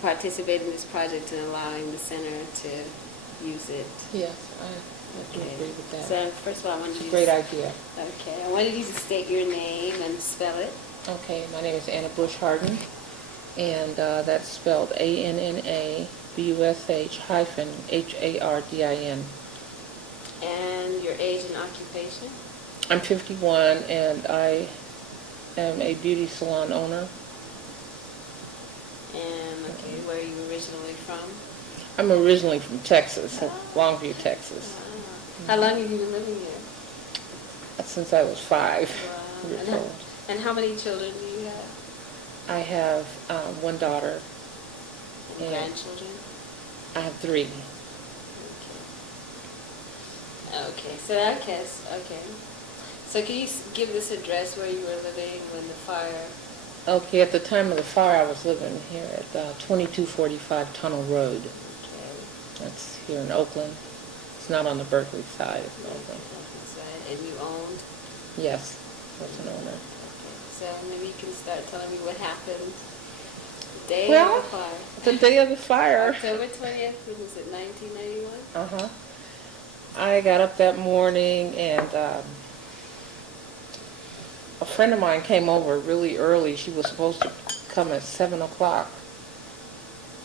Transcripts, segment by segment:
participate in this project and allowing the center to use it. Yes, I do agree with that. So first of all, I wanted It's a you great idea. Okay, I wanted you to state your name and spell it. Okay, my name is Anna Bush-Hardin, and that's spelled ANNABUSH-HARDIN. And your age and occupation? I'm 51, and I am a beauty salon owner. And okay, where are you originally from? I'm originally from Texas, Longview, Texas. Wow. How long have you been living here? Since I was 5 Wow. years old. And how many children do you have? I have one daughter. And grandchildren? I have 3. Okay, so I guess, okay. So can you give this address where you were living when the fire? Okay, at the time of the fire, I was living here at 2245 Tunnel Road. Okay. That's here in Oakland. It's not on the Berkeley side. It's in Oakland. And you owned? Yes, I was an owner. Okay, so maybe you can start telling me what happened the day Well, of the fire. The day of the fire. October 20th, was it 1991? Uh-huh. I got up that morning, and a friend of mine came over really early. She was supposed to come at 7 o'clock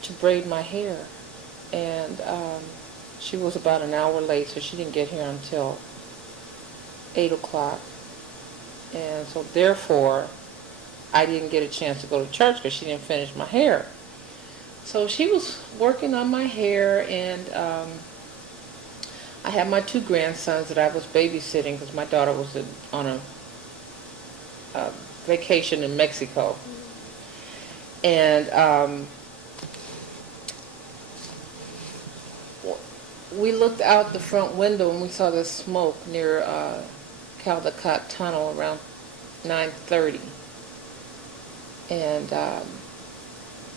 to braid my hair. And she was about an hour late, so she didn't get here until 8 o'clock. And so therefore, I didn't get a chance to go to church because she didn't finish my hair. So she was working on my hair, and I had my 2 grandsons that I was babysitting because my daughter was on a vacation in Mexico. And we looked out the front window and we saw the smoke near Caldecott Tunnel around 9:30. And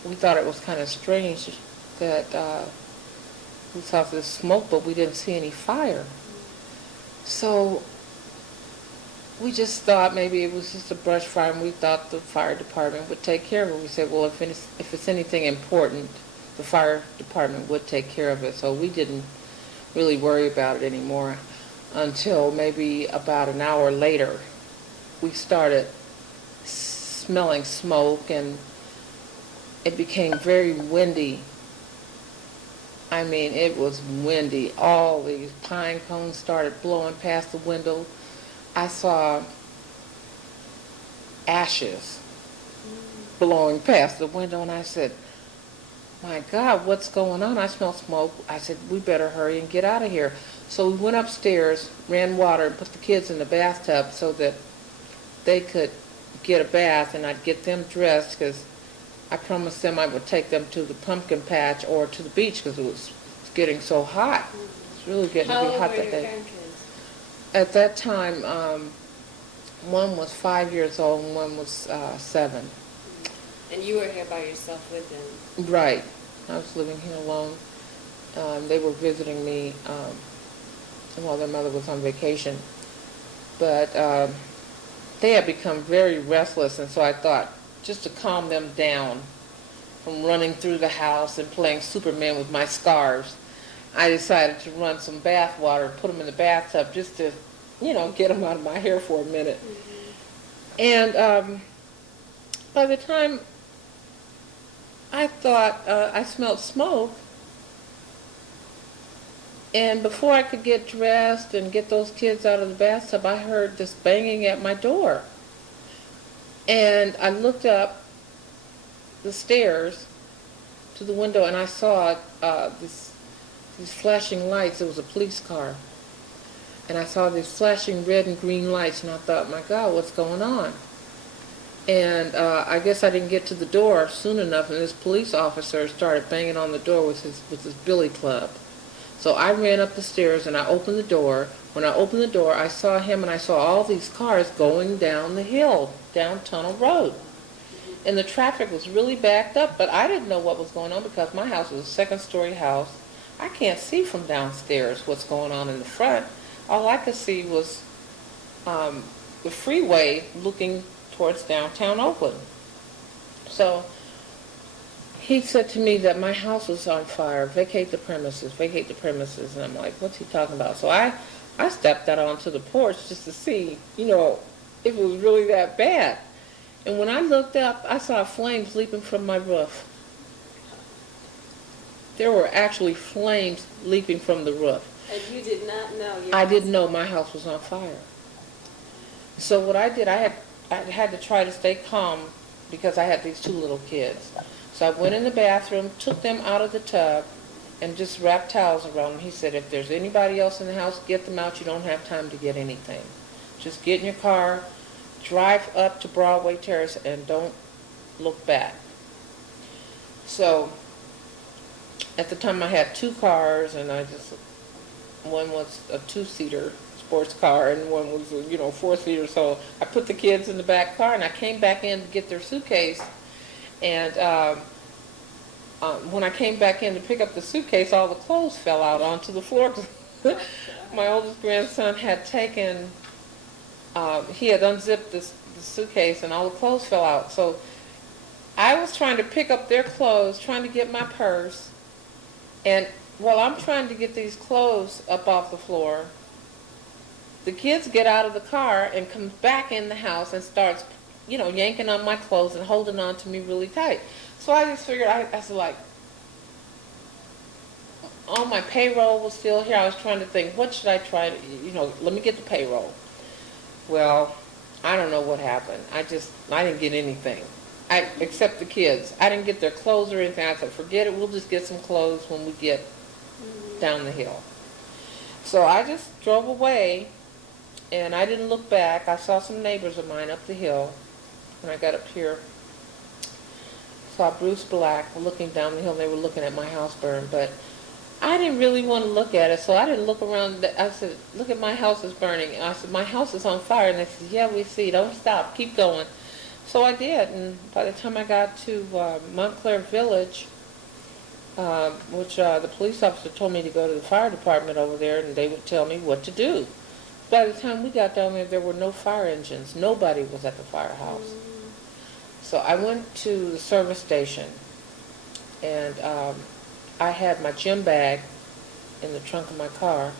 we thought it was kind of strange that we saw this smoke, but we didn't see any fire. So we just thought maybe it was just a brush fire, and we thought the fire department would take care of it. We said, well, if it's anything important, the fire department would take care of it. So we didn't really worry about it anymore until maybe about an hour later. We started smelling smoke, and it became very windy. I mean, it was windy. All these pine cones started blowing past the window. I saw ashes blowing past the window, and I said, my God, what's going on? I smell smoke. I said, we better hurry and get out of here. So we went upstairs, ran water, and put the kids in the bathtub so that they could get a bath, and I'd get them dressed because I promised them I would take them to the pumpkin patch or to the beach because it was getting so hot. It's really getting to be hot that day. At that time, one was 5 years old and one was 7. And you were here by yourself with them? Right. I was living here alone. They were visiting me while their mother was on vacation. But they had become very restless, and so I thought, just to calm them down from running through the house and playing Superman with my scarves, I decided to run some bath water, put them in the bathtub just to, get them out of my hair for a minute. Mm-hmm. And by the time I thought I smelled smoke, and before I could get dressed and get those kids out of the bathtub, I heard this banging at my door. And I looked up the stairs to the window, and I saw these flashing lights. It was a police car. And I saw these flashing red and green lights, and I thought, my God, what's going on? And I guess I didn't get to the door soon enough, and this police officer started banging on the door with his billy club. So I ran up the stairs, and I opened the door. When I opened the door, I saw him, and I saw all these cars going down the hill, down Tunnel Road. And the traffic was really backed up, but I didn't know what was going on because my house was a second-story house. I can't see from downstairs what's going on in the front. All I could see was the freeway looking towards downtown Oakland. So he said to me that my house was on fire, vacate the premises, and I'm like, what's he talking about? So I stepped out onto the porch just to see, if it was really that bad. And when I looked up, I saw flames leaping from my roof. There were actually flames leaping from the roof. And you did not know I didn't know my house was on fire. So what I did, I had to try to stay calm because I had these 2 little kids. So I went in the bathroom, took them out of the tub, and just wrapped towels around them. He said, if there's anybody else in the house, get them out. You don't have time to get anything. Just get in your car, drive up to Broadway Terrace, and don't look back. So at the time I had 2 cars, and one was a 2-seater sports car, and one was a 4-seater. So I put the kids in the back car, and I came back in to get their suitcase. And when I came back in to pick up the suitcase, all the clothes fell out onto the floor. My oldest grandson had taken, he had unzipped the suitcase, and all the clothes fell out. So I was trying to pick up their clothes, trying to get my purse, and while I'm trying to get these clothes up off the floor, the kids get out of the car and come back in the house and starts, yanking on my clothes and holding on to me really tight. So I just figured, I was like, all my payroll was still here. I was trying to think, what should I try to, let me get the payroll. Well, I don't know what happened. I didn't get anything. Except the kids. I didn't get their clothes or anything. I said, forget it, we'll just get some clothes when we get down the hill. So I just drove away, and I didn't look back. I saw some neighbors of mine up the hill. When I got up here, saw Bruce Black looking down the hill. They were looking at my house burn, but I didn't really want to look at it, so I didn't look around. I said, look at my house is burning. And I said, my house is on fire. And they said, yeah, we see. Don't stop. Keep going. So I did, and by the time I got to Montclair Village, which the police officer told me to go to the fire department over there, and they would tell me what to do. By the time we got down there were no fire engines. Nobody was at the firehouse. So I went to the service station, and I had my gym bag in the trunk of my car.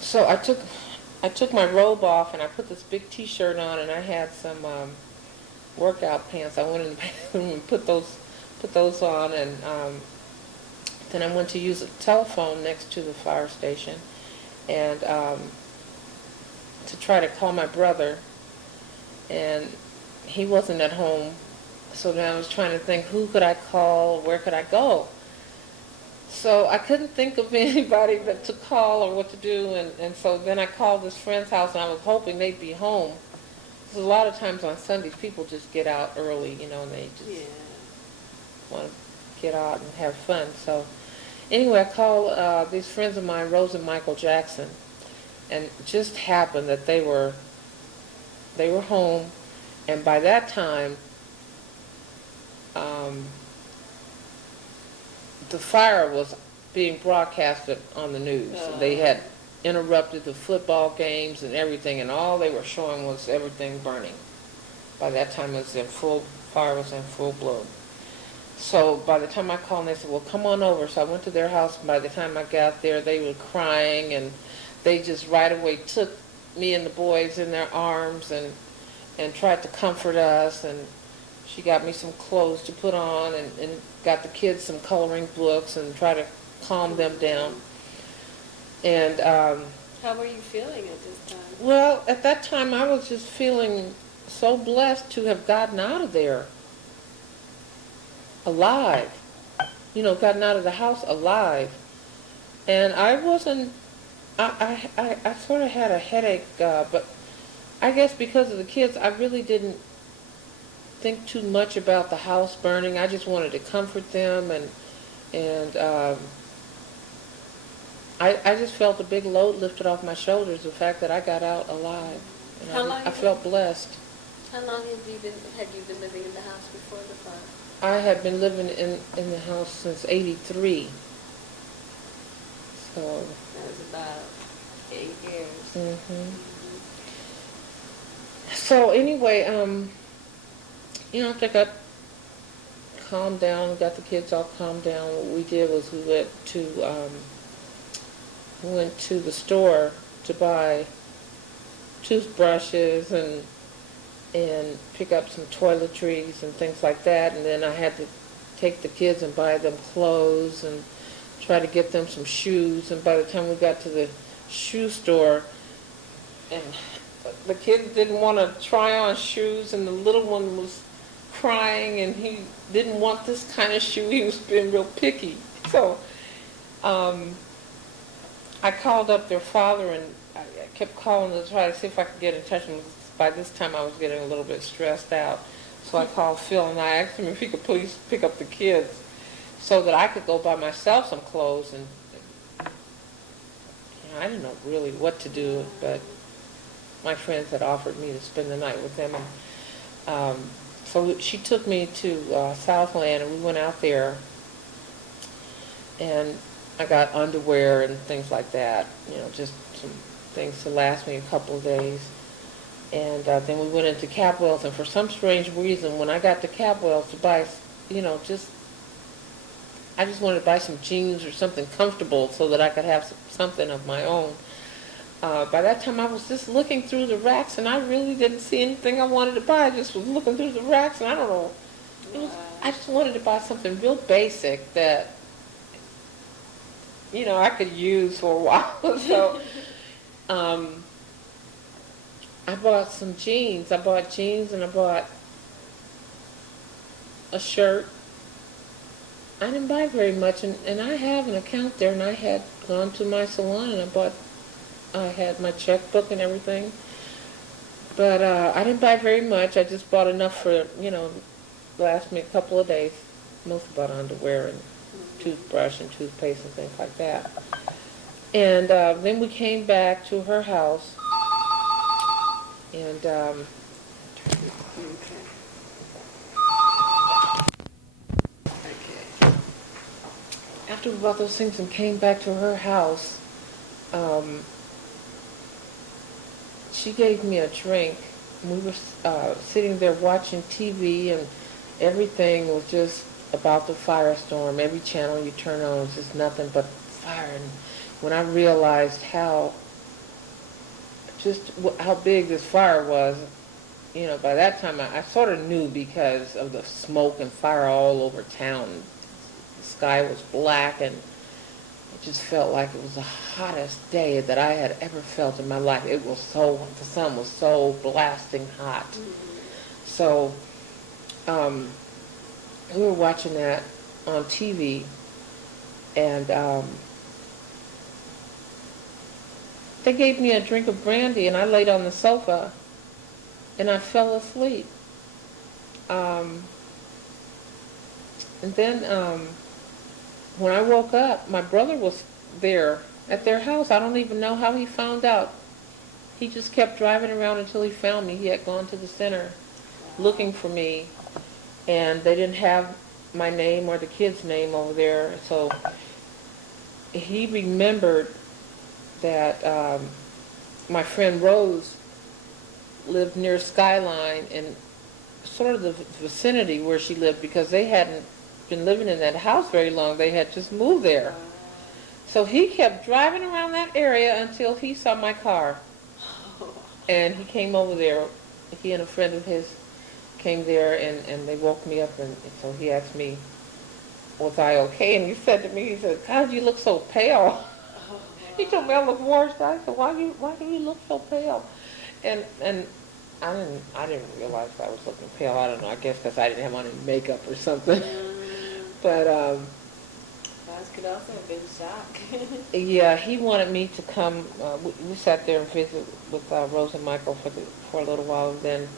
So I took my robe off, and I put this big T-shirt on, and I had some workout pants. I went in the bathroom and put those on, and then I went to use a telephone next to the fire station, and to try to call my brother, and he wasn't at home. So then I was trying to think, who could I call? Where could I go? So I couldn't think of anybody to call or what to do, and so then I called this friend's house, and I was hoping they'd be home. Because a lot of times on Sundays, people just get out early, and they just want to get out and have fun. So anyway, I called these friends of mine, Rose and Michael Jackson, and it just happened that they were home, and by that time, the fire was being broadcasted on the news. They had interrupted the football games and everything, and all they were showing was everything burning. By that time, fire was in full bloom. So by the time I called, and they said, well, come on over. So I went to their house, and by the time I got there, they were crying, and they just right away took me and the boys in their arms and tried to comfort us, and she got me some clothes to put on, and got the kids some coloring books and tried to calm them down. And how were you feeling at this time? well, at that time I was just feeling so blessed to have gotten out of there alive. Gotten out of the house alive. And I wasn't, I sort of had a headache, but I guess because of the kids, I really didn't think too much about the house burning. I just wanted to comfort them, and I just felt a big load lifted off my shoulders, the fact that I got out alive. And I felt blessed. How long had you been living in the house before the fire? I had been living in the house since '83. So That was about 8 years. Mm-hmm. So anyway, I think I calmed down, got the kids all calmed down, what we did was we went to the store to buy toothbrushes and pick up some toiletries and things like that. And then I had to take the kids and buy them clothes and try to get them some shoes. And by the time we got to the shoe store, and the kids didn't want to try on shoes, and the little one was crying, and he didn't want this kind of shoe. He was being real picky. So I called up their father, and I kept calling to try to see if I could get in touch with him. By this time, I was getting a little bit stressed out. So I called Phil, and I asked him if he could please pick up the kids so that I could go buy myself some clothes. And I didn't know really what to do, but my friends had offered me to spend the night with them. And so she took me to Southland, and we went out there, and I got underwear and things like that, just some things to last me a couple of days. And then we went into Capwell's, and for some strange reason, when I got to Capwell's to buy, I just wanted to buy some jeans or something comfortable so that I could have something of my own. By that time, I was just looking through the racks, and I really didn't see anything I wanted to buy. I just was looking through the racks, and I don't know. I just wanted to buy something real basic that, I could use for a while. So I bought some jeans. I bought jeans, and I bought a shirt. I didn't buy very much, and I have an account there, and I had gone to my salon, and I had my checkbook and everything. But I didn't buy very much. I just bought enough for, last me a couple of days. Mostly bought underwear and toothbrush and toothpaste and things like that. And then we came back to her house, and after we bought those things and came back to her house, she gave me a drink. We were sitting there watching TV, and everything was just about the firestorm. Every channel you turn on was just nothing but fire. And when I realized how big this fire was, by that time I sort of knew because of the smoke and fire all over town. The sky was black, and it just felt like it was the hottest day that I had ever felt in my life. The sun was so blasting hot. Mm-hmm. So we were watching that on TV, and they gave me a drink of brandy, and I laid on the sofa, and I fell asleep. And then when I woke up, my brother was there at their house. I don't even know how he found out. He just kept driving around until he found me. He had gone to the center looking for me, and they didn't have my name or the kid's name over there. So he remembered that my friend Rose lived near Skyline in sort of the vicinity where she lived, because they hadn't been living in that house very long. They had just moved there. So he kept driving around that area until he saw my car. And he came over there. He and a friend of his came there, and they woke me up, and so he asked me, was I okay? And he said to me, he said, God, you look so pale. He told me I look worse. I said, why do you look so pale? And I didn't realize I was looking pale. I don't know. I guess because I didn't have on any makeup or something. But that could also have been shock. yeah, he wanted me to come. We sat there and visited with Rose and Michael for a little while, and then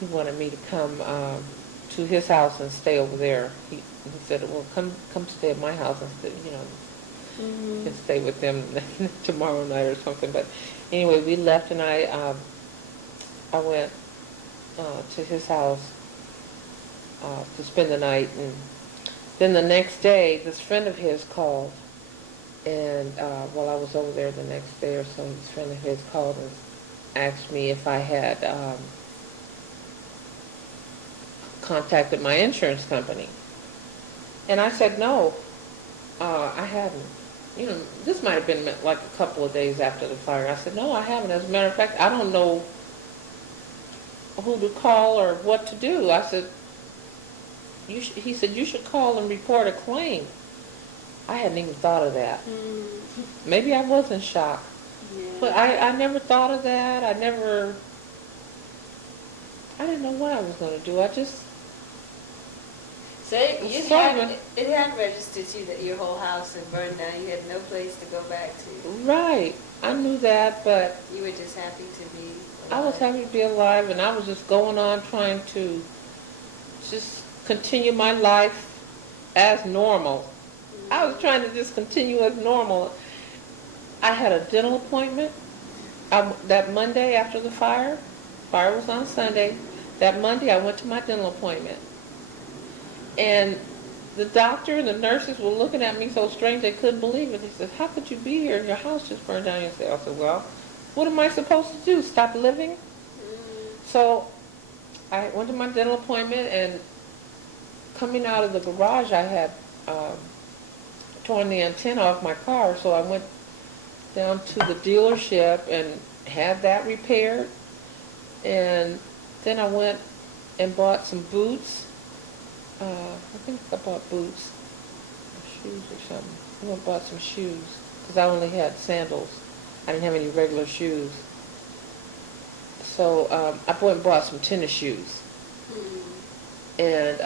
he wanted me to come to his house and stay over there. He said, well, come stay at my house and and stay with them tomorrow night or something. But anyway, we left, and I went to his house to spend the night, and then the next day, this friend of his called, and while I was over there the next day or so, this friend of his called and asked me if I had contacted my insurance company. And I said, no, I hadn't. You know, this might have been like a couple of days after the fire. I said, no, I haven't. As a matter of fact, I don't know who to call or what to do. I said, he said, you should call and report a claim. I hadn't even thought of that. Maybe I was in shock. Yeah. But I never thought of that. I didn't know what I was going to do. I just, So it had registered to you that your whole house had burned down. You had no place to go back to. right. I knew that, but You were just happy to be I was alive. happy to be alive, and I was just going on trying to just continue my life as normal. I was trying to just continue as normal. I had a dental appointment that Monday after the fire. Fire was on Sunday. That Monday I went to my dental appointment. And the doctor and the nurses were looking at me so strange they couldn't believe it. They said, how could you be here and your house just burned down? I said, well, what am I supposed to do, stop living? So I went to my dental appointment, and coming out of the garage I had torn the antenna off my car, so I went down to the dealership and had that repaired. And then I went and bought some boots. I think I bought boots, or shoes or something. I went and bought some shoes because I only had sandals. I didn't have any regular shoes. So I went and bought some tennis shoes. And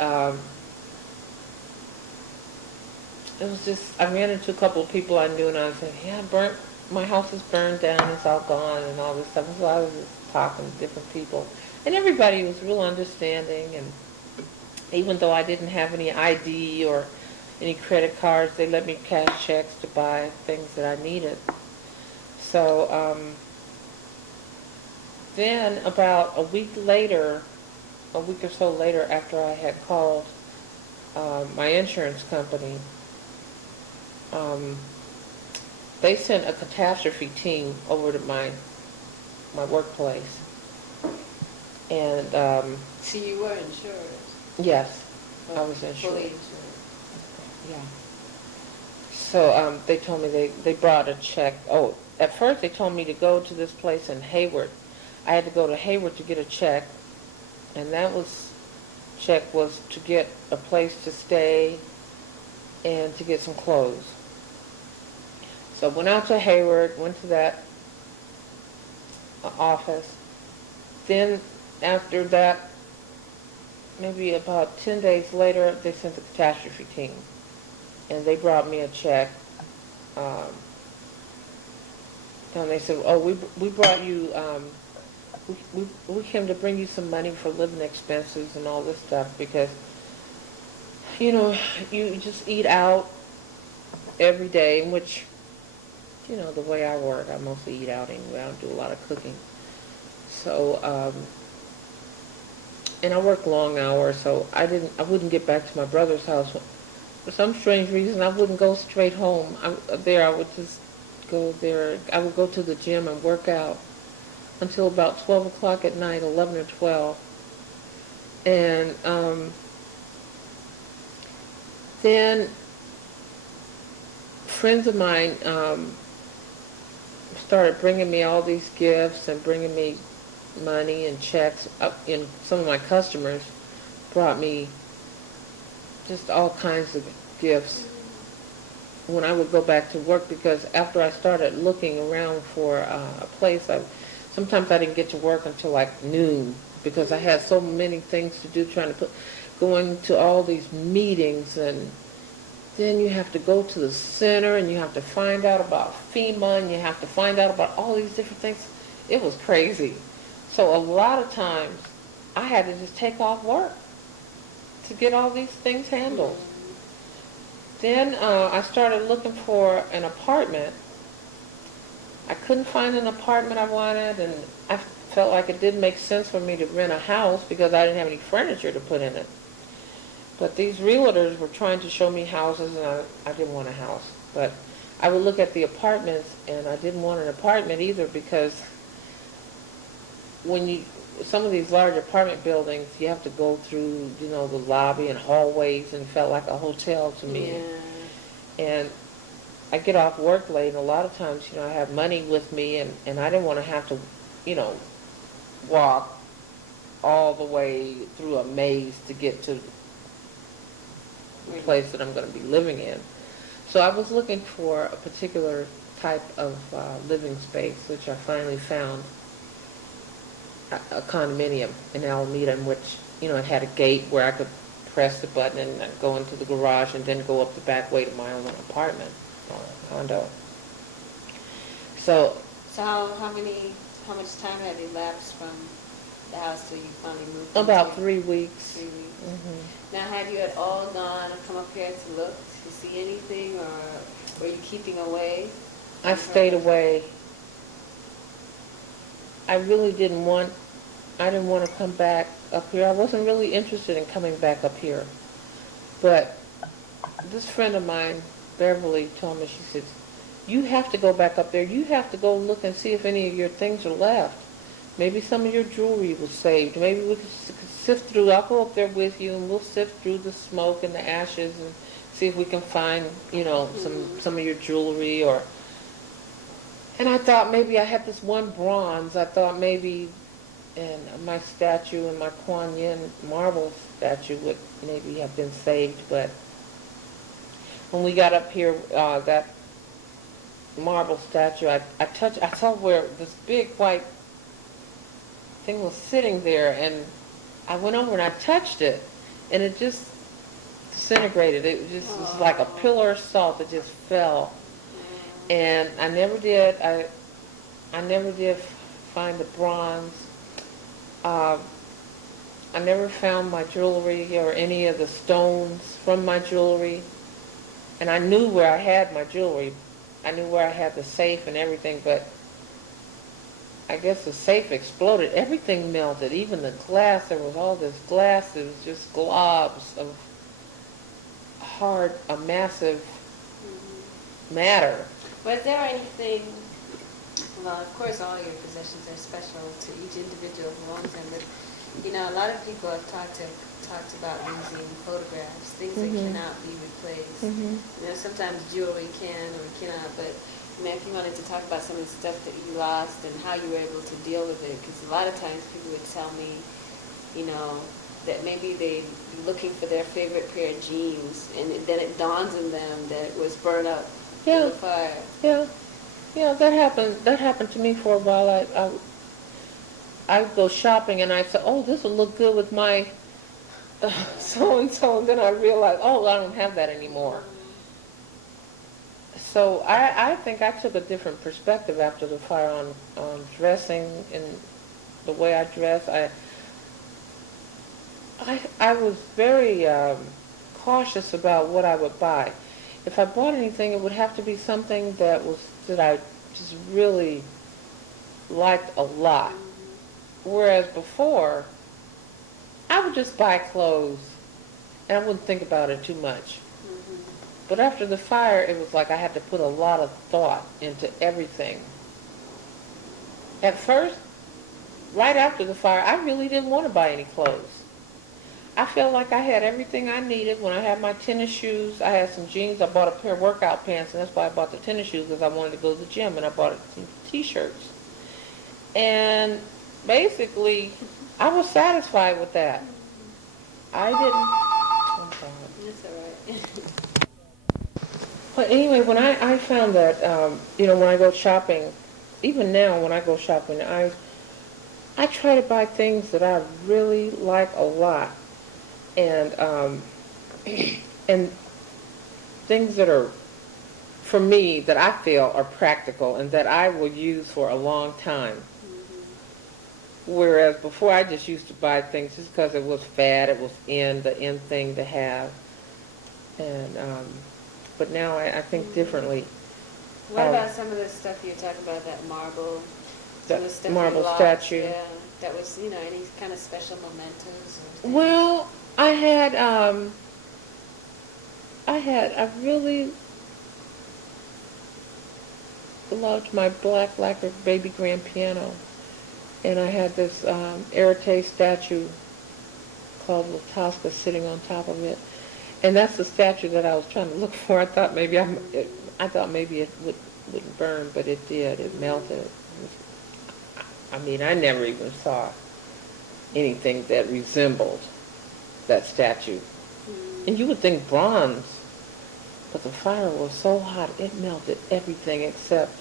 it was just, I ran into a couple of people I knew, and I said, yeah, my house is burned down, it's all gone, and all this stuff. So I was just talking to different people. And everybody was real understanding, and even though I didn't have any ID or any credit cards, they let me cash checks to buy things that I needed. So then about a week or so later, after I had called my insurance company, they sent a catastrophe team over to my workplace. And So you were insured? yes, I was Fully insured. insured. Yeah. So they told me they brought a check. Oh, at first they told me to go to this place in Hayward. I had to go to Hayward to get a check, and check was to get a place to stay and to get some clothes. So I went out to Hayward, went to that office. Then after that, maybe about 10 days later, they sent the catastrophe team. And they brought me a check. And they said, oh, we brought you, we came to bring you some money for living expenses and all this stuff because, you just eat out every day, which, the way I work, I mostly eat out anyway. I don't do a lot of cooking. So, and I work long hours, so I wouldn't get back to my brother's house. For some strange reason, I wouldn't go straight home. I would just go there. I would go to the gym and work out until about 12 o'clock at night, 11 or 12. And then friends of mine started bringing me all these gifts and bringing me money and checks. And some of my customers brought me just all kinds of gifts when I would go back to work, because after I started looking around for a place, sometimes I didn't get to work until like noon because I had so many things to do, going to all these meetings, and then you have to go to the center and you have to find out about FEMA and you have to find out about all these different things. It was crazy. So a lot of times I had to just take off work to get all these things handled. Then I started looking for an apartment. I couldn't find an apartment I wanted, and I felt like it didn't make sense for me to rent a house because I didn't have any furniture to put in it. But these realtors were trying to show me houses, and I didn't want a house. But I would look at the apartments, and I didn't want an apartment either because when some of these large apartment buildings, you have to go through, you know, the lobby and hallways, and it felt like a hotel to me. Yeah. And I get off work late, and a lot of times, you know, I have money with me, and I didn't want to have to, you know, walk all the way through a maze to get to the place that I'm going to be living in. So I was looking for a particular type of living space, which I finally found a condominium in Alameda, in which, you know, it had a gate where I could press the button and I'd go into the garage and then go up the back way to my own apartment or condo. So How much time had elapsed from the house till you finally moved? about into 3 weeks. 3 weeks. Mm-hmm. Now, had you at all gone or come up here to look to see anything, or were you keeping away? I stayed away. I didn't want to come back up here. I wasn't really interested in coming back up here. But this friend of mine, Beverly, told me, she said, you have to go back up there. You have to go look and see if any of your things are left. Maybe some of your jewelry was saved. Maybe we could sift through. I'll go up there with you, and we'll sift through the smoke and the ashes and see if we can find, you know, some of your jewelry. And I thought maybe I had this one bronze. I thought maybe my statue and my Kuan Yin marble statue would maybe have been saved. But when we got up here, that marble statue, I saw where this big white thing was sitting there, and I went over and I touched it, and it just disintegrated. It just was like a pillar of salt that just fell. And I never did find the bronze. I never found my jewelry or any of the stones from my jewelry. And I knew where I had my jewelry. I knew where I had the safe and everything, but I guess the safe exploded. Everything melted, even the glass. There was all this glass. It was just globs of a massive matter. Was there anything, well, of course all your possessions are special to each individual who owns them, but, you know, a lot of people have talked about losing photographs, things that cannot be replaced. You know, sometimes jewelry can or cannot, but, you know, if you wanted to talk about some of the stuff that you lost and how you were able to deal with it, because a lot of times people would tell me, you know, that maybe they'd be looking for their favorite pair of jeans, and then it dawns on them that it was burned up in the fire. Yeah, that happened. That happened to me for a while. I'd go shopping and I'd say, oh, this will look good with my so-and-so, and then I realized, oh, I don't have that anymore. So I think I took a different perspective after the fire on dressing and the way I dress. I was very cautious about what I would buy. If I bought anything, it would have to be something that I just really liked a lot. Whereas before, I would just buy clothes and I wouldn't think about it too much. But after the fire, it was like I had to put a lot of thought into everything. At first, right after the fire, I really didn't want to buy any clothes. I felt like I had everything I needed. When I had my tennis shoes, I had some jeans. I bought a pair of workout pants, and that's why I bought the tennis shoes, because I wanted to go to the gym, and I bought some T-shirts. And basically, I was satisfied with that. I didn't... Oh, God. That's all right. But anyway, when I found that, you know, when I go shopping, even now when I go shopping, I try to buy things that I really like a lot. And and things that are, for me, that I feel are practical and that I will use for a long time. Whereas before, I just used to buy things just because it was fad, it was the in thing to have. And but now I think differently. What about some of the stuff you talked about, that marble? Some of the stuff marble you lost, statue. Yeah, that was, you know, any kind of special mementos or things? Well, I really loved my black lacquer baby grand piano. and I had this Arete statue called Latasca sitting on top of it. And that's the statue that I was trying to look for. I thought maybe it wouldn't burn, but it did. It melted. I mean, I never even saw anything that resembled that statue. And you would think bronze, but the fire was so hot it melted everything except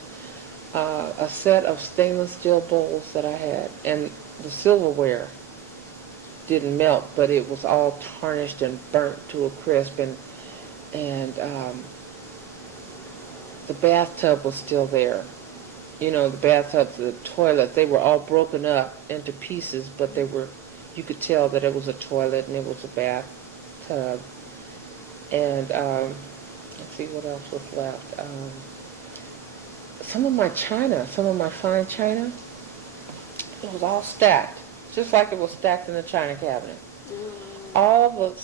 a set of stainless steel bowls that I had, and the silverware didn't melt, but it was all tarnished and burnt to a crisp, and the bathtub was still there. You know, the bathtub, the toilet, they were all broken up into pieces, but you could tell that it was a toilet and it was a bathtub. And let's see what else was left. Some of my china, some of my fine china, it was all stacked, just like it was stacked in the china cabinet. All the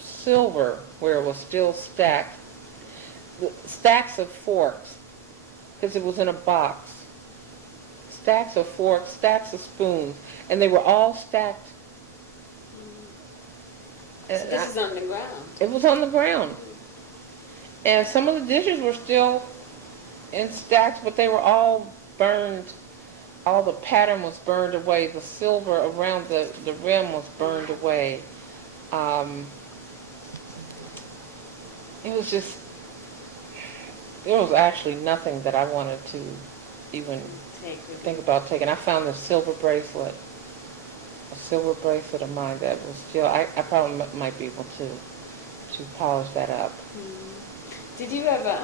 silverware was still stacked. The stacks of forks, because it was in a box. Stacks of forks, stacks of spoons, and they were all stacked. So this is on the ground. It was on the ground. And some of the dishes were still in stacks, but they were all burned. All the pattern was burned away. The silver around the rim was burned away. There was actually nothing that I wanted to even think about taking. I found a silver bracelet of mine that was still, I probably might be able to polish that up. Did you ever,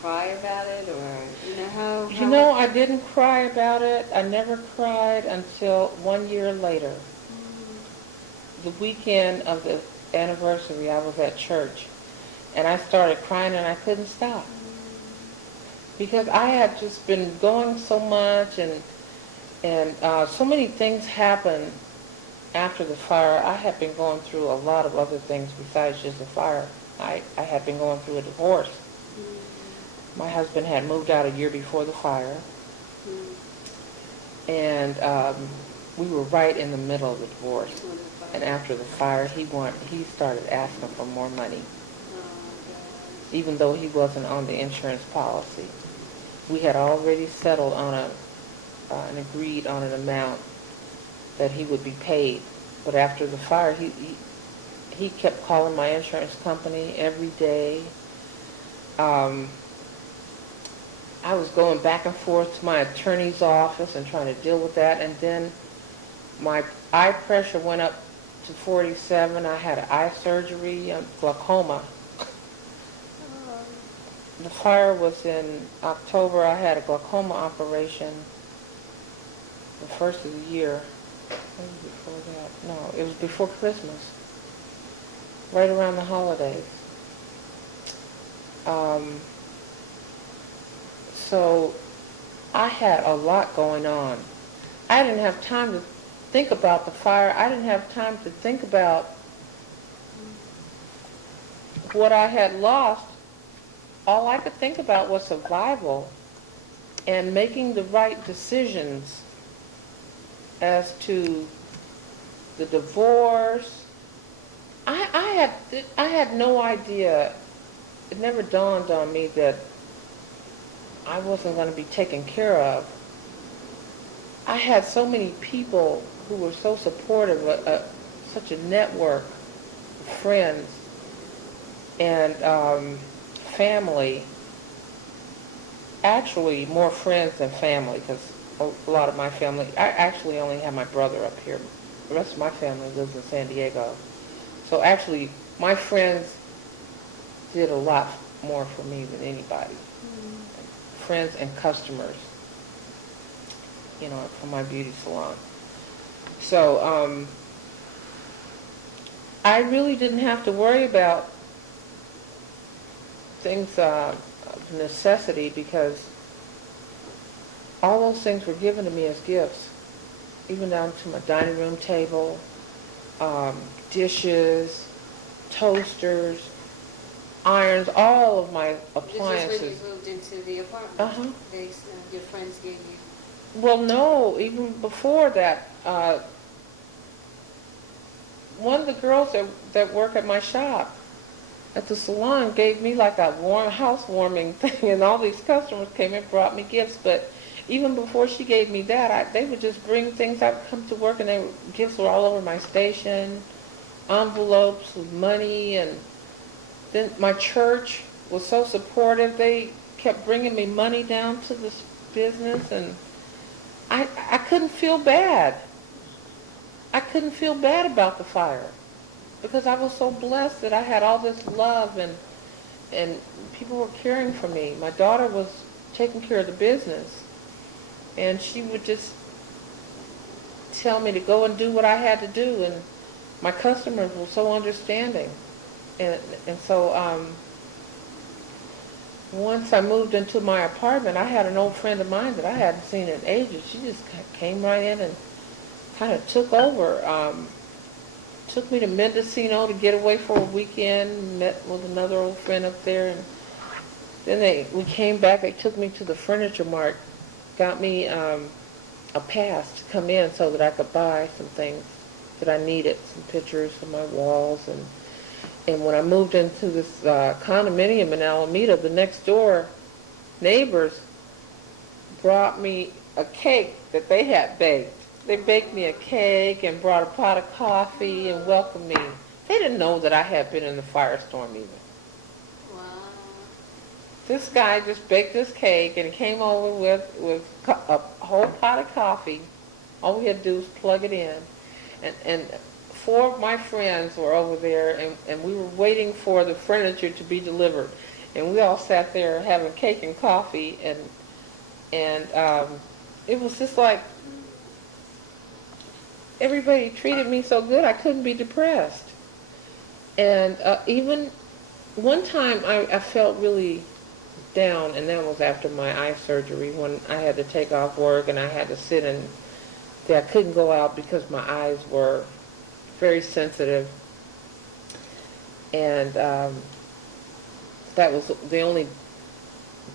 cry about it, or, how? I didn't cry about it. I never cried until 1 year later. The weekend of the anniversary, I was at church, and I started crying, and I couldn't stop. Because I had just been going so much, and so many things happened after the fire. I had been going through a lot of other things besides just the fire. I had been going through a divorce. My husband had moved out a year before the fire, and we were right in the middle of the divorce. And after the fire, he started asking for more money, even though he wasn't on the insurance policy. We had already settled on and agreed on an amount that he would be paid. But after the fire, he kept calling my insurance company every day. I was going back and forth to my attorney's office and trying to deal with that. And then my eye pressure went up to 47. I had eye surgery, glaucoma. The fire was in October. I had a glaucoma operation the first of the year. Maybe before that. No, it was before Christmas. Right around the holidays. So I had a lot going on. I didn't have time to think about the fire. I didn't have time to think about what I had lost. All I could think about was survival and making the right decisions as to the divorce. I had no idea. It never dawned on me that I wasn't going to be taken care of. I had so many people who were so supportive, such a network of friends and family. Actually, more friends than family, because a lot of my family, I actually only have my brother up here. The rest of my family lives in San Diego. So actually, my friends did a lot more for me than anybody. Friends and customers, from my beauty salon. So I really didn't have to worry about things of necessity, because all those things were given to me as gifts, even down to my dining room table, dishes, toasters, irons, all of my appliances. This is when you moved into the apartment. Your friends gave you. Well, no, even before that, one of the girls that work at my shop at the salon gave me like a warm housewarming thing, and all these customers came and brought me gifts. But even before she gave me that, they would just bring things. I would come to work, and gifts were all over my station, envelopes with money, and then my church was so supportive. They kept bringing me money down to this business, and I couldn't feel bad. I couldn't feel bad about the fire because I was so blessed that I had all this love, and people were caring for me. My daughter was taking care of the business, and she would just tell me to go and do what I had to do, and my customers were so understanding. And so once I moved into my apartment, I had an old friend of mine that I hadn't seen in ages. She just came right in and kind of took over. Took me to Mendocino to get away for a weekend. Met with another old friend up there, and then we came back. They took me to the Furniture Mart, got me a pass to come in so that I could buy some things that I needed, some pictures for my walls. And when I moved into this condominium in Alameda, the next door neighbors brought me a cake that they had baked. They baked me a cake and brought a pot of coffee and welcomed me. They didn't know that I had been in the firestorm either. Wow. This guy just baked this cake, and he came over with a whole pot of coffee. All we had to do was plug it in. And four of my friends were over there, and we were waiting for the furniture to be delivered. And we all sat there having cake and coffee, and it was just like everybody treated me so good I couldn't be depressed. And even one time I felt really down, and that was after my eye surgery, when I had to take off work and I had to sit and I couldn't go out because my eyes were very sensitive. And that was the only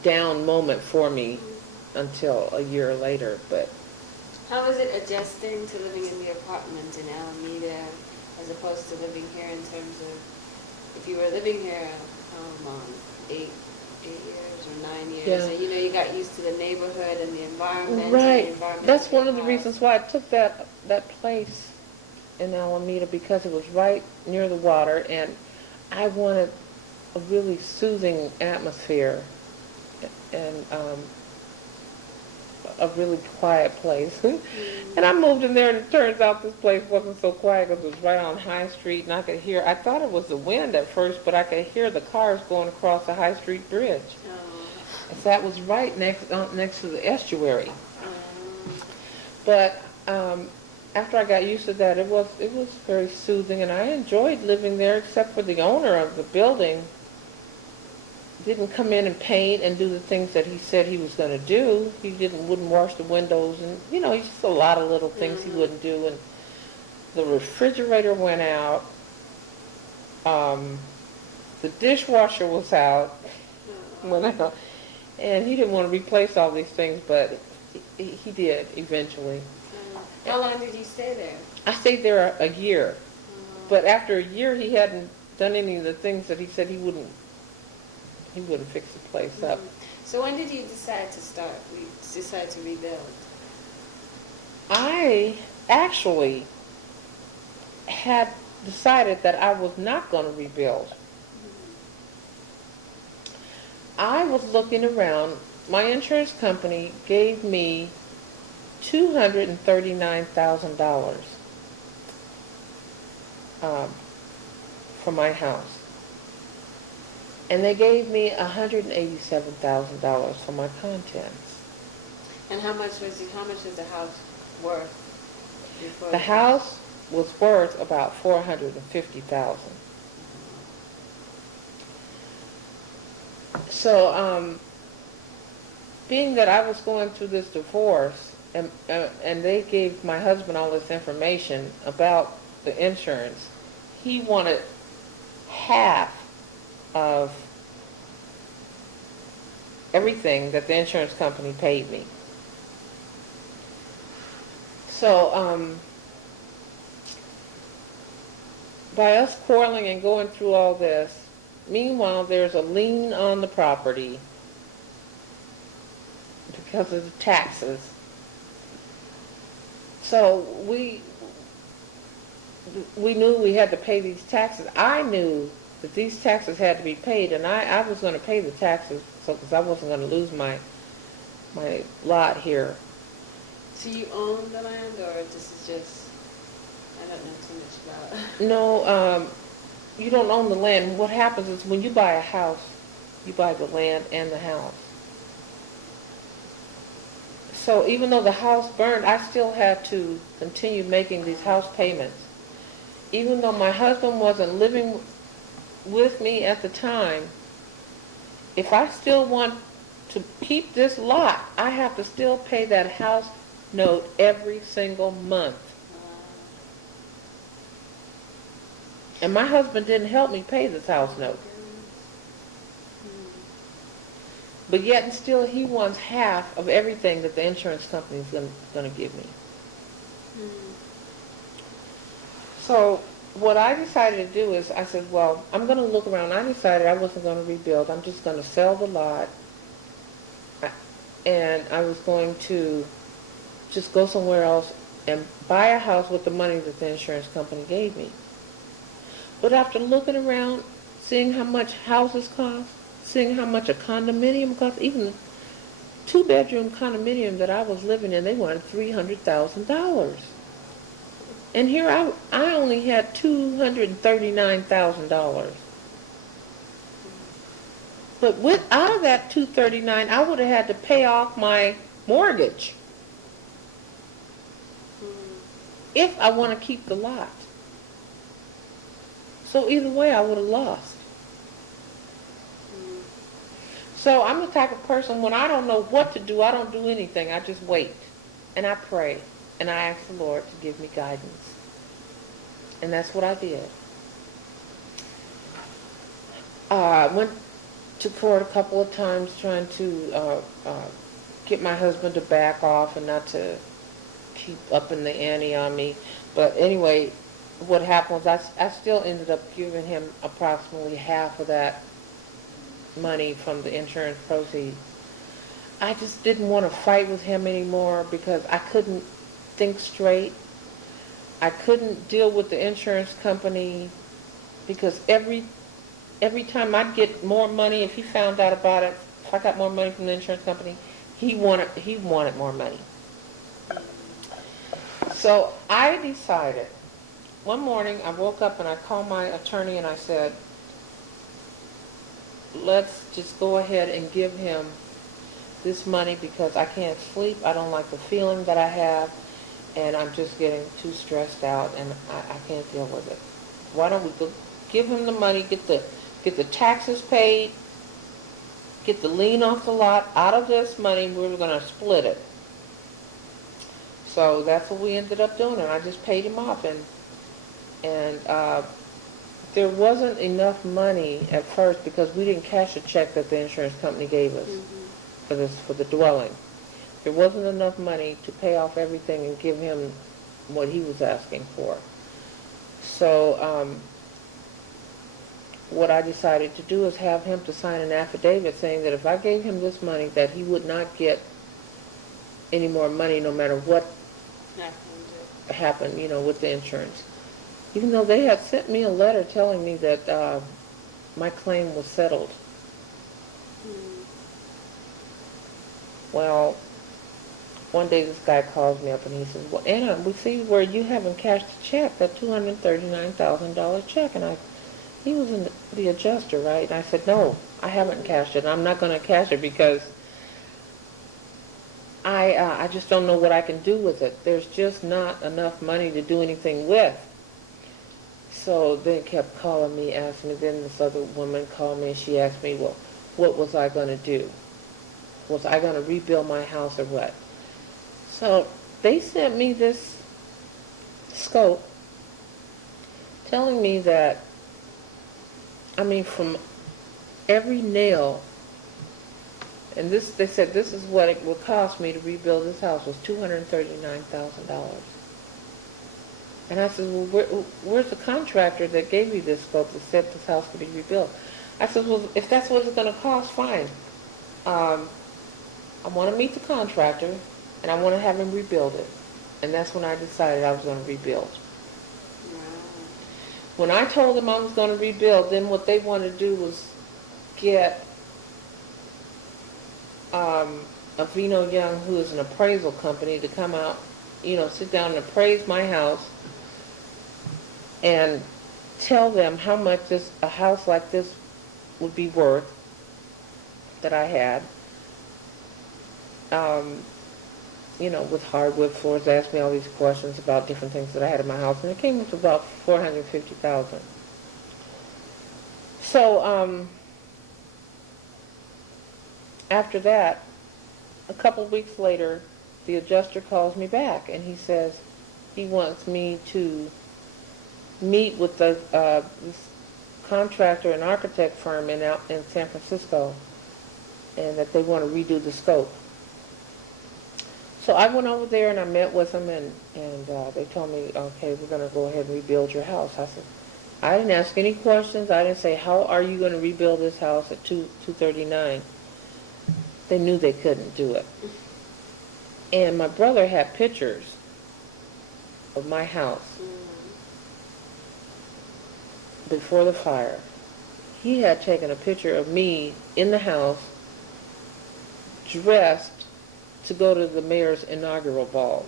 down moment for me until a year later. But How was it adjusting to living in the apartment in Alameda as opposed to living here, in terms of, if you were living here, how long, 8 years or 9 years, Yeah. and you got used to the neighborhood and the environment. And right, the environment that's your one of the house. reasons why I took that place in Alameda, because it was right near the water, and I wanted a really soothing atmosphere and a really quiet place. And I moved in there, and it turns out this place wasn't so quiet because it was right on High Street, and I thought it was the wind at first, but I could hear the cars going across the High Street Bridge. Oh. So that was right next to the estuary. Um, But after I got used to that, it was very soothing, and I enjoyed living there, except for the owner of the building didn't come in and paint and do the things that he said he was going to do. He wouldn't wash the windows, and he's just a lot of little things he wouldn't do. And the refrigerator went out. The dishwasher was out, went out, and he didn't want to replace all these things, but he did eventually. How long did you stay there? I stayed there a year, but after a year, he hadn't done any of the things that he said he wouldn't fix the place up. So when did you decide to rebuild? I actually had decided that I was not going to rebuild. I was looking around. My insurance company gave me $239,000 for my house. And they gave me $187,000 for my contents. And how much was the house worth before? The house was worth about $450,000. So, being that I was going through this divorce, and they gave my husband all this information about the insurance, he wanted half of everything that the insurance company paid me. So, by us quarreling and going through all this, meanwhile, there's a lien on the property because of the taxes. So we knew we had to pay these taxes. I knew that these taxes had to be paid, and I was going to pay the taxes because I wasn't going to lose my lot here. So you own the land, or this is just, I don't know too much about. No, you don't own the land. What happens is when you buy a house, you buy the land and the house. So even though the house burned, I still had to continue making these house payments. Even though my husband wasn't living with me at the time, if I still want to keep this lot, I have to still pay that house note every single month. And my husband didn't help me pay this house note. But yet and still he wants half of everything that the insurance company is going to give me. So what I decided to do is I said, well, I'm going to look around. I decided I wasn't going to rebuild. I'm just going to sell the lot. And I was going to just go somewhere else and buy a house with the money that the insurance company gave me. But after looking around, seeing how much houses cost, seeing how much a condominium cost, even the two-bedroom condominium that I was living in, they wanted $300,000. And here I only had $239,000. But out of that $239,000, I would have had to pay off my mortgage if I want to keep the lot. So either way, I would have lost. So I'm the type of person, when I don't know what to do, I don't do anything. I just wait. And I pray. And I ask the Lord to give me guidance. And that's what I did. I went to court a couple of times trying to get my husband to back off and not to keep upping the ante on me. But anyway, what happened was I still ended up giving him approximately half of that money from the insurance proceeds. I just didn't want to fight with him anymore because I couldn't think straight. I couldn't deal with the insurance company because every time I'd get more money, if he found out about it, if I got more money from the insurance company, he wanted more money. So I decided, one morning I woke up and I called my attorney and I said, let's just go ahead and give him this money because I can't sleep. I don't like the feeling that I have, and I'm just getting too stressed out, and I can't deal with it. Why don't we go give him the money, get the taxes paid, get the lien off the lot. Out of this money, we were going to split it. So that's what we ended up doing, and I just paid him off, and there wasn't enough money at first because we didn't cash a check that the insurance company gave us for the dwelling. There wasn't enough money to pay off everything and give him what he was asking for. So what I decided to do is have him to sign an affidavit saying that if I gave him this money, that he would not get any more money no matter what happened, with the insurance. Even though they had sent me a letter telling me that my claim was settled. Well, one day this guy calls me up and he says, well, Anna, we see where you haven't cashed the check, that $239,000 check. And he was in the adjuster, right? And I said, no, I haven't cashed it. I'm not going to cash it because I just don't know what I can do with it. There's just not enough money to do anything with. So they kept calling me, asking me. Then this other woman called me and she asked me, well, what was I going to do? Was I going to rebuild my house or what? So they sent me this scope telling me that, from every nail And this, they said, this is what it would cost me to rebuild this house, was $239,000. And I said, well, where's the contractor that gave you this scope that said this house could be rebuilt? I said, well, if that's what it's going to cost, fine. I want to meet the contractor, and I want to have him rebuild it. And that's when I decided I was going to rebuild. Wow. When I told them I was going to rebuild, then what they wanted to do was get Avino Young, who is an appraisal company, to come out, sit down and appraise my house and tell them how much a house like this would be worth that I had. With hardwood floors. They asked me all these questions about different things that I had in my house, and it came up to about $450,000. So after that, a couple of weeks later, the adjuster calls me back, and he says he wants me to meet with this contractor and architect firm in San Francisco, and that they want to redo the scope. So I went over there and I met with them, and they told me, okay, we're going to go ahead and rebuild your house. I said, I didn't ask any questions. I didn't say, how are you going to rebuild this house at 239? They knew they couldn't do it. And my brother had pictures of my house before the fire. He had taken a picture of me in the house, dressed to go to the mayor's inaugural ball.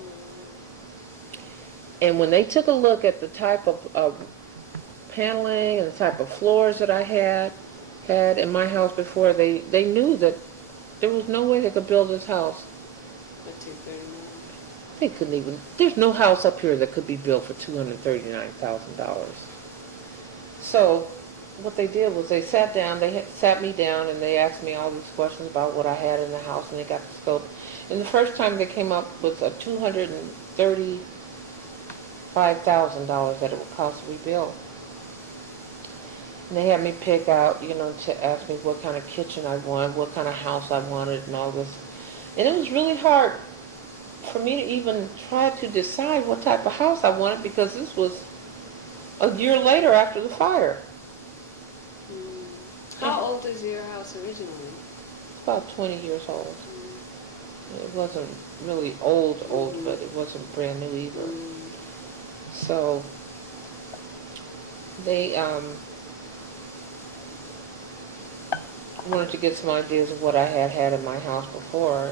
And when they took a look at the type of paneling and the type of floors that I had in my house before, they knew that there was no way they could build this house. They couldn't even, there's no house up here that could be built for $239,000. So what they did was they sat me down, and they asked me all these questions about what I had in the house, and they got the scope. And the first time they came up with a $235,000 that it would cost to rebuild. And they had me pick out, to ask me what kind of kitchen I wanted, what kind of house I wanted, and all this. And it was really hard for me to even try to decide what type of house I wanted, because this was a year later after the fire. How old is your house originally? About 20 years old. It wasn't really old, but it wasn't brand new either. So they wanted to get some ideas of what I had in my house before,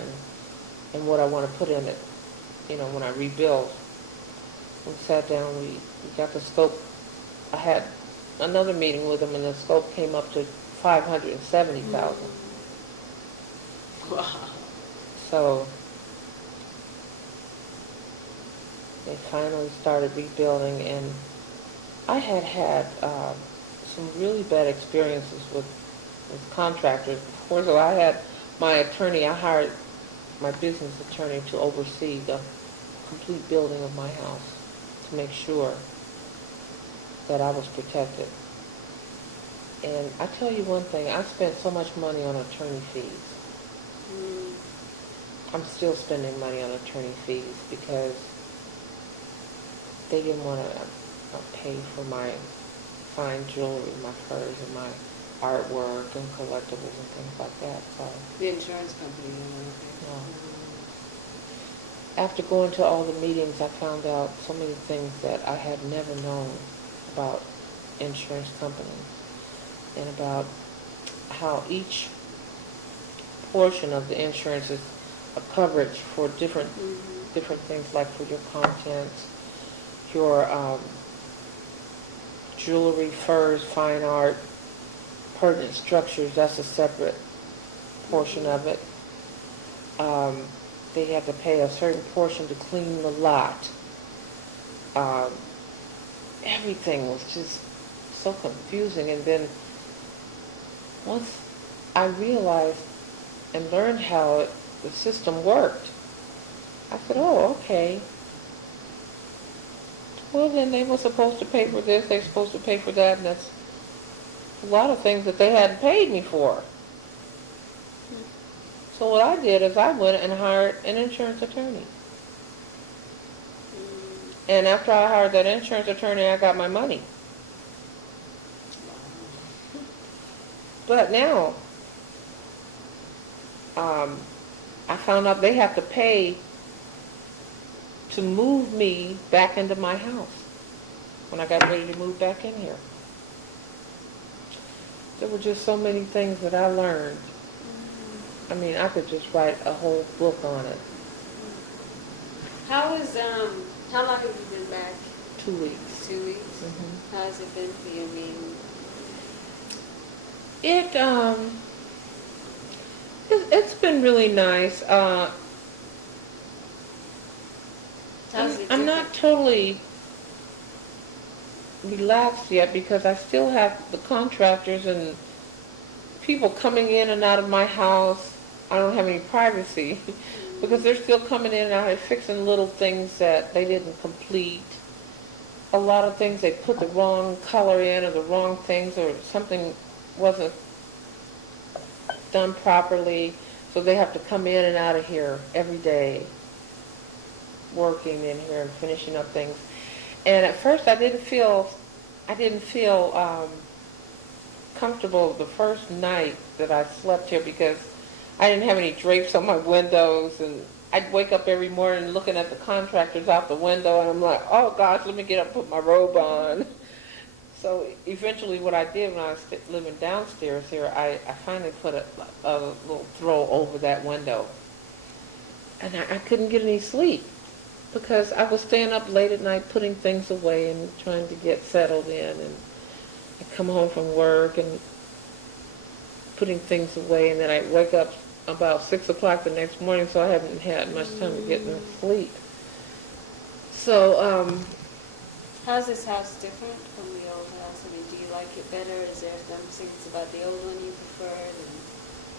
and what I want to put in it, when I rebuild. We sat down, we got the scope. I had another meeting with them, and the scope came up to $570,000. Wow. So they finally started rebuilding, and I had some really bad experiences with contractors before. So I had my attorney, I hired my business attorney to oversee the complete building of my house, to make sure that I was protected. And I tell you one thing, I spent so much money on attorney fees. I'm still spending money on attorney fees because they didn't want to pay for my fine jewelry, my furs, and my artwork and collectibles and things like that. So the insurance company didn't want to pay. No. After going to all the meetings, I found out so many things that I had never known about insurance companies, and about how each portion of the insurance is a coverage for different things, like for your contents, your jewelry, furs, fine art, pertinent structures. That's a separate portion of it. They had to pay a certain portion to clean the lot. Everything was just so confusing. And then once I realized and learned how the system worked, I said, oh, okay. Well, then they were supposed to pay for this, they were supposed to pay for that, and that's a lot of things that they hadn't paid me for. So what I did is I went and hired an insurance attorney. And after I hired that insurance attorney, I got my money. But now, I found out they have to pay to move me back into my house when I got ready to move back in here. There were just so many things that I learned. I mean, I could just write a whole book on it. How long have you been back? 2 weeks. 2 weeks? Mm-hmm. How has it been for you? I mean, it's been really nice. how's it I'm not different? totally relaxed yet because I still have the contractors and people coming in and out of my house. I don't have any privacy because they're still coming in and out and fixing little things that they didn't complete. A lot of things they put the wrong color in or the wrong things or something wasn't done properly, so they have to come in and out of here every day, working in here and finishing up things. And at first I didn't feel comfortable the first night that I slept here because I didn't have any drapes on my windows, and I'd wake up every morning looking at the contractors out the window, and I'm like, oh gosh, let me get up and put my robe on. So eventually what I did when I was living downstairs here, I finally put a little throw over that window. And I couldn't get any sleep because I was staying up late at night putting things away and trying to get settled in. And I'd come home from work and putting things away, and then I'd wake up about 6 o'clock the next morning, so I haven't had much time to get no sleep. So, How's this house different from the old house? I mean, do you like it better? Is there some things about the old one you preferred and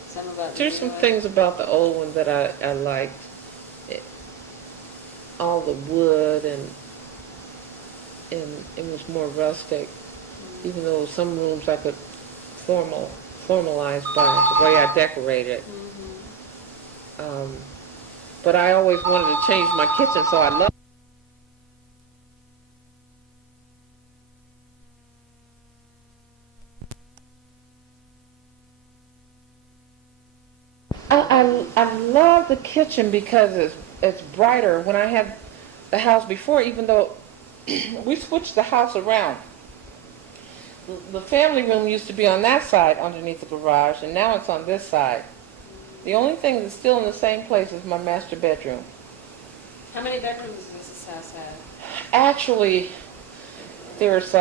some about the there's new some one? things about the old one that I liked. All the wood and it was more rustic, even though some rooms I could formalize by the way I decorated. But I always wanted to change my kitchen, so I love. I love the kitchen because it's brighter. When I had the house before, even though we switched the house around, the family room used to be on that side underneath the garage, and now it's on this side. The only thing that's still in the same place is my master bedroom. How many bedrooms does this house have? Actually, there's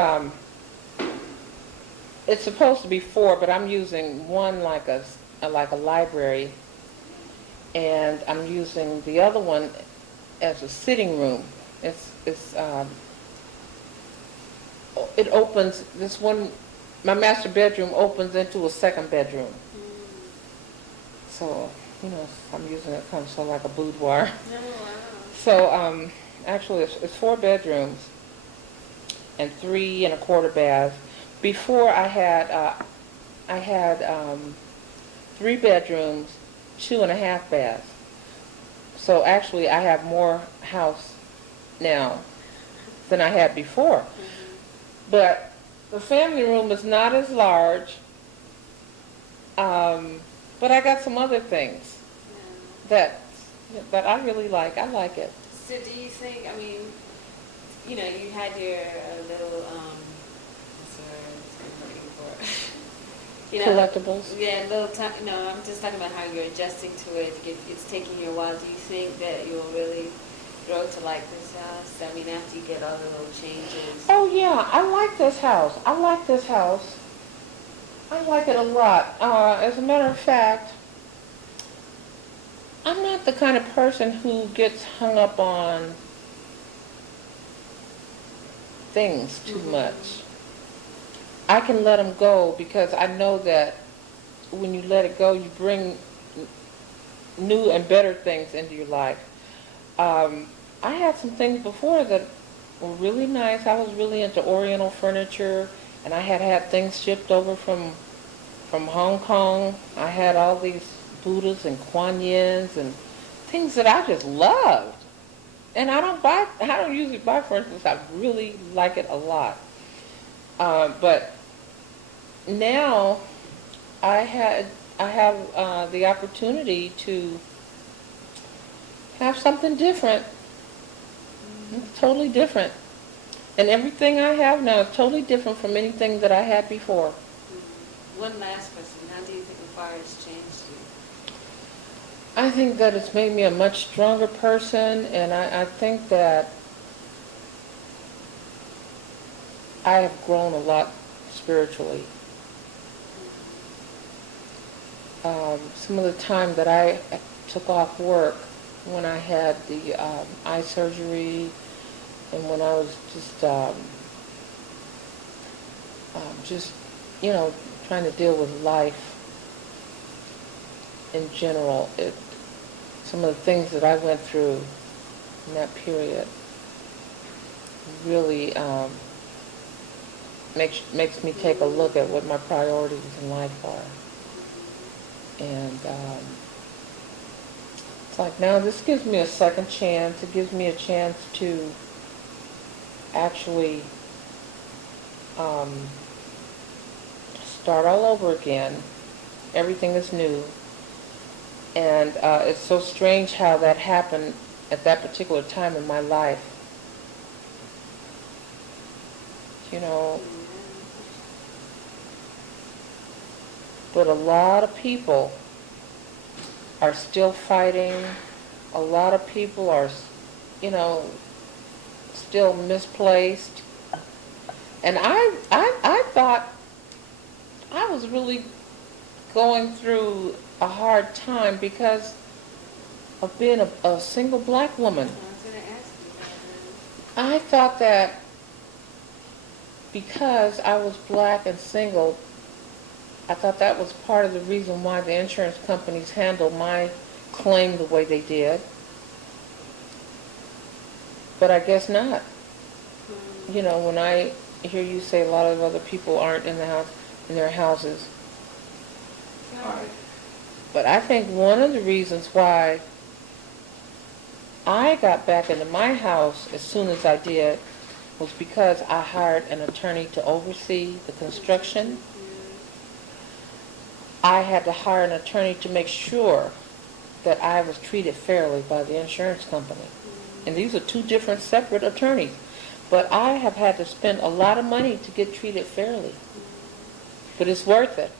it's supposed to be 4, but I'm using one like a library, and I'm using the other one as a sitting room. It opens, this one, my master bedroom opens into a second bedroom. So, I'm using it kind of sort of like a boudoir. Oh, wow. So, actually, it's 4 bedrooms and 3 1/4 baths. Before I had 3 bedrooms, 2 1/2 baths. So actually, I have more house now than I had before. But the family room is not as large. But I got some other things that I really like. I like it. So do you think, I mean, you had your little, what's the word I'm looking for? Collectibles? Yeah, little time, no, I'm just talking about how you're adjusting to it. It's taking you a while. Do you think that you'll really grow to like this house? I mean, after you get all the little changes. Oh yeah, I like this house. I like this house. I like it a lot. As a matter of fact, I'm not the kind of person who gets hung up on things too much. I can let them go because I know that when you let it go, you bring new and better things into your life. I had some things before that were really nice. I was really into Oriental furniture, and I had things shipped over from Hong Kong. I had all these Buddhas and Kuan Yins and things that I just loved. And I don't usually buy, for instance, I really like it a lot. But now I have the opportunity to have something different. It's totally different. And everything I have now is totally different from anything that I had before. One last question. How do you think the fire has changed you? I think that it's made me a much stronger person, and I think that I have grown a lot spiritually. Some of the time that I took off work when I had the eye surgery and when I was just, trying to deal with life in general, some of the things that I went through in that period really makes me take a look at what my priorities in life are. And it's like now this gives me a second chance. It gives me a chance to actually start all over again. Everything is new. And it's so strange how that happened at that particular time in my life. But a lot of people are still fighting. A lot of people are, still misplaced. And I thought I was really going through a hard time because of being a single black woman. I was going to ask you about that. I thought that because I was black and single, I thought that was part of the reason why the insurance companies handled my claim the way they did. But I guess not. When I hear you say a lot of other people aren't in their houses. But I think one of the reasons why I got back into my house as soon as I did was because I hired an attorney to oversee the construction. I had to hire an attorney to make sure that I was treated fairly by the insurance company. And these are two different separate attorneys. But I have had to spend a lot of money to get treated fairly. But it's worth it.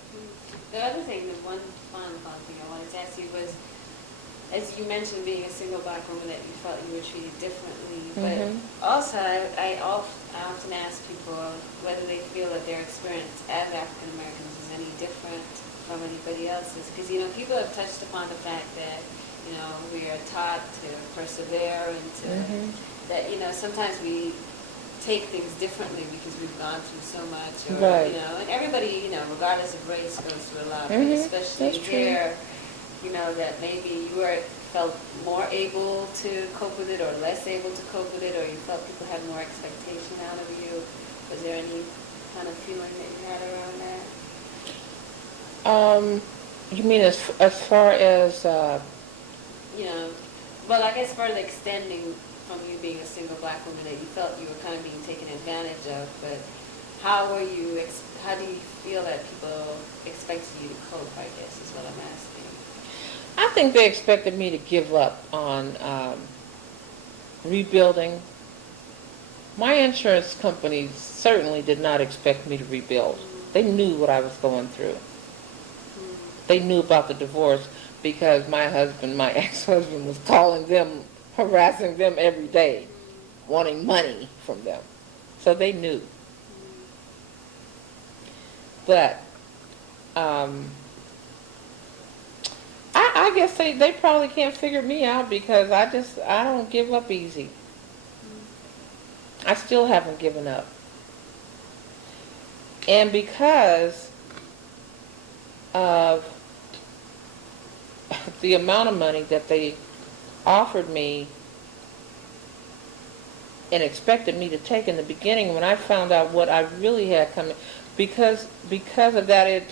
The other thing, the one final thing I wanted to ask you was, as you mentioned being a single black woman, that you felt you were treated differently. But also, I often ask people whether they feel that their experience as African Americans is any different from anybody else's. Because, people have touched upon the fact that, we are taught to persevere and to, that, sometimes we take things differently because we've gone through so much, or, right. And everybody, regardless of race, goes through a lot, but especially here, that maybe you felt more able to cope with it or less able to cope with it, or you felt people had more expectation out of you. Was there any kind of feeling that you had around that? You mean as far as... well, I guess further extending from you being a single black woman, that you felt you were kind of being taken advantage of, but how do you feel that people expected you to cope, I guess, is what I'm asking. I think they expected me to give up on rebuilding. My insurance company certainly did not expect me to rebuild. They knew what I was going through. They knew about the divorce because my ex-husband was calling them, harassing them every day, wanting money from them. So they knew. But I guess they probably can't figure me out because I don't give up easy. I still haven't given up. And because of the amount of money that they offered me and expected me to take in the beginning, when I found out what I really had coming, because of that,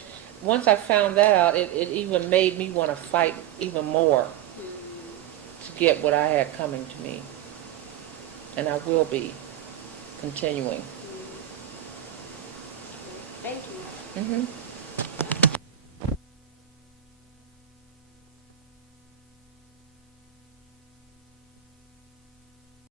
once I found that out, it even made me want to fight even more to get what I had coming to me. And I will be continuing. Thank you. Mm-hmm.